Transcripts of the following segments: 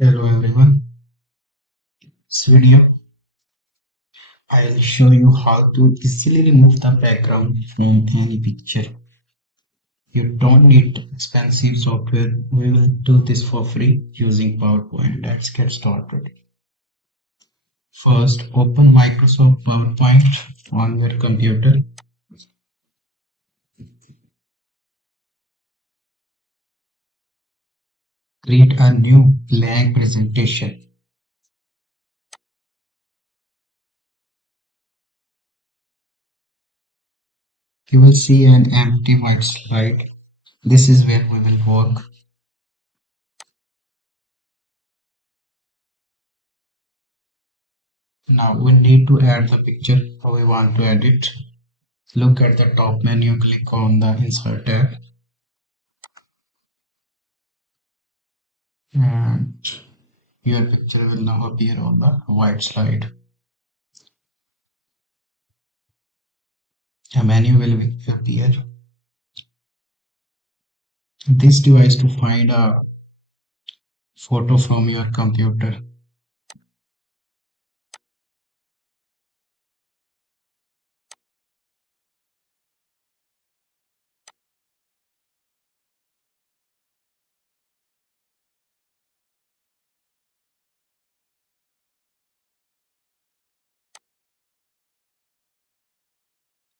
Hello everyone. This video I'll show you how to easily remove the background from any picture. You don't need expensive software. We will do this for free using PowerPoint. Let's get started. First, open Microsoft PowerPoint on your computer. Create a new blank presentation. You will see an empty white slide. This is where we will work. Now we need to add the picture how we want to edit. Look at the top menu, click on the Insert tab, and your picture will now appear on the white slide. A menu will appear. This device to find a photo from your computer.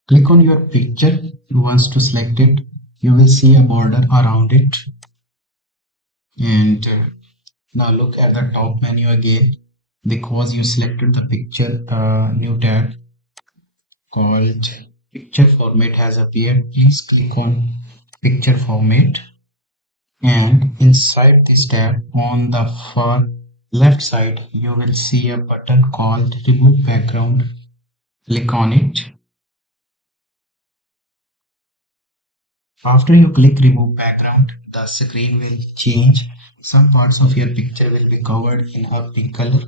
Click on your picture. Once to select it, you will see a border around it. And now look at the top menu again. Because you selected the picture, a new tab called Picture Format has appeared. Please click on Picture Format. And inside this tab on the far left side, you will see a button called Remove Background. Click on it. After you click Remove Background, the screen will change. Some parts of your picture will be covered in a pink color.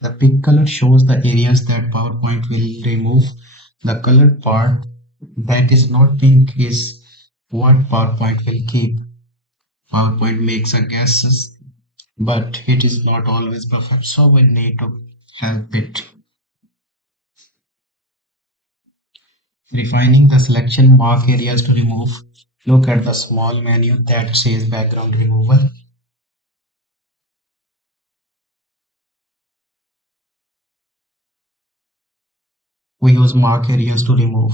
The pink color shows the areas that PowerPoint will remove. The colored part that is not pink is what PowerPoint will keep. PowerPoint makes a guesses, but it is not always perfect, so we need to help it. Refining the selection, mark areas to remove. Look at the small menu that says background removal. We use mark areas to remove.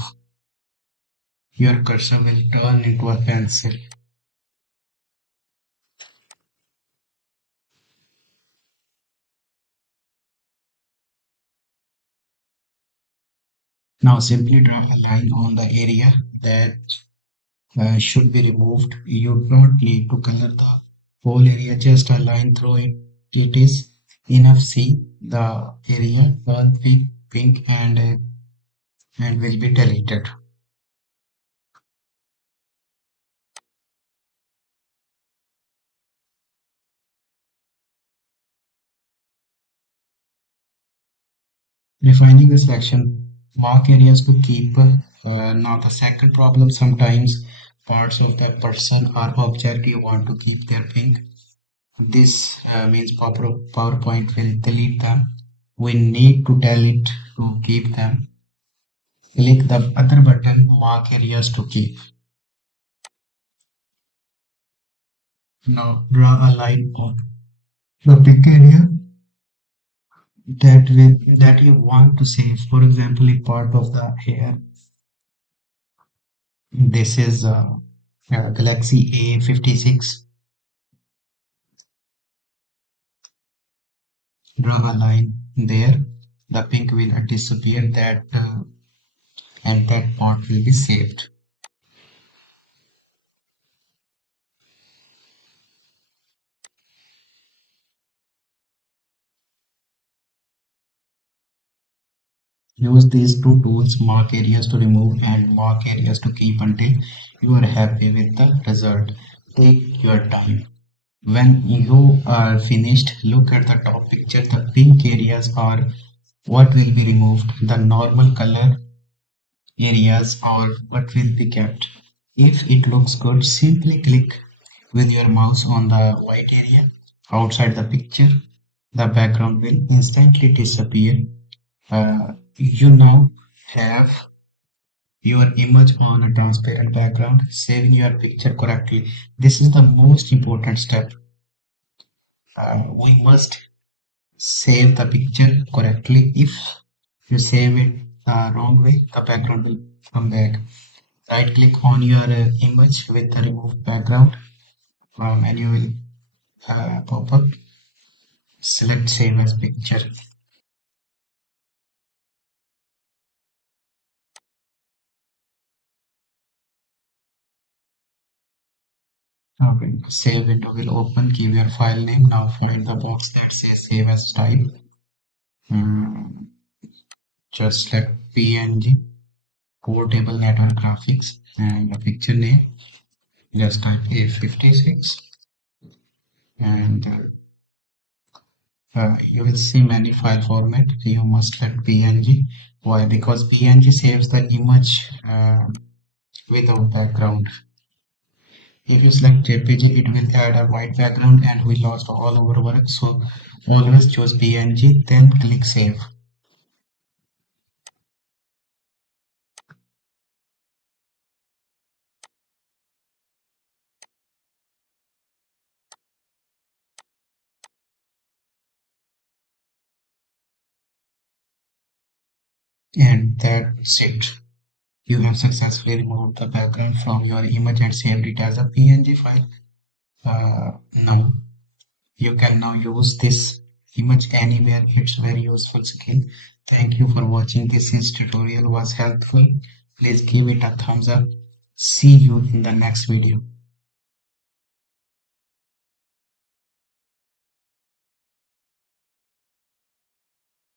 Your cursor will turn into a pencil. Now simply draw a line on the area that should be removed. You don't need to color the whole area, just a line through it. It is enough. See the area turn pink and will be deleted. Refining the selection, mark areas to keep. Now the second problem, sometimes parts of the person or object you want to keep their pink. This means PowerPoint will delete them. We need to tell it to keep them. Click the other button, mark areas to keep. Now draw a line on the pink area that you want to save. For example, a part of the hair. This is Galaxy A56. Draw a line there. The pink will disappear and that part will be saved. Use these two tools, mark areas to remove and mark areas to keep, until you are happy with the result. Take your time. When you are finished, look at the top picture. The pink areas are what will be removed. The normal color areas are what will be kept. If it looks good, simply click with your mouse on the white area outside the picture. The background will instantly disappear. You now have your image on a transparent background, saving your picture correctly. This is the most important step. We must save the picture correctly. If you save it the wrong way, the background will come back. Right click on your image with the remove background menu will pop up. Select save as picture. Okay. Save window will open. Give your file name. Now find the box that says save as type. Mm, just select PNG, portable network graphics, and the picture name. Just type A56, and you will see many file format. You must select PNG. Why? Because PNG saves the image without background. If you select JPG, it will add a white background and we lost all our work. So always choose PNG, then click save. And that's it. You have successfully removed the background from your image and saved it as a PNG file. Now you can now use this image anywhere. It's very useful skill. Thank you for watching. This tutorial was helpful. Please give it a thumbs up. See you in the next video.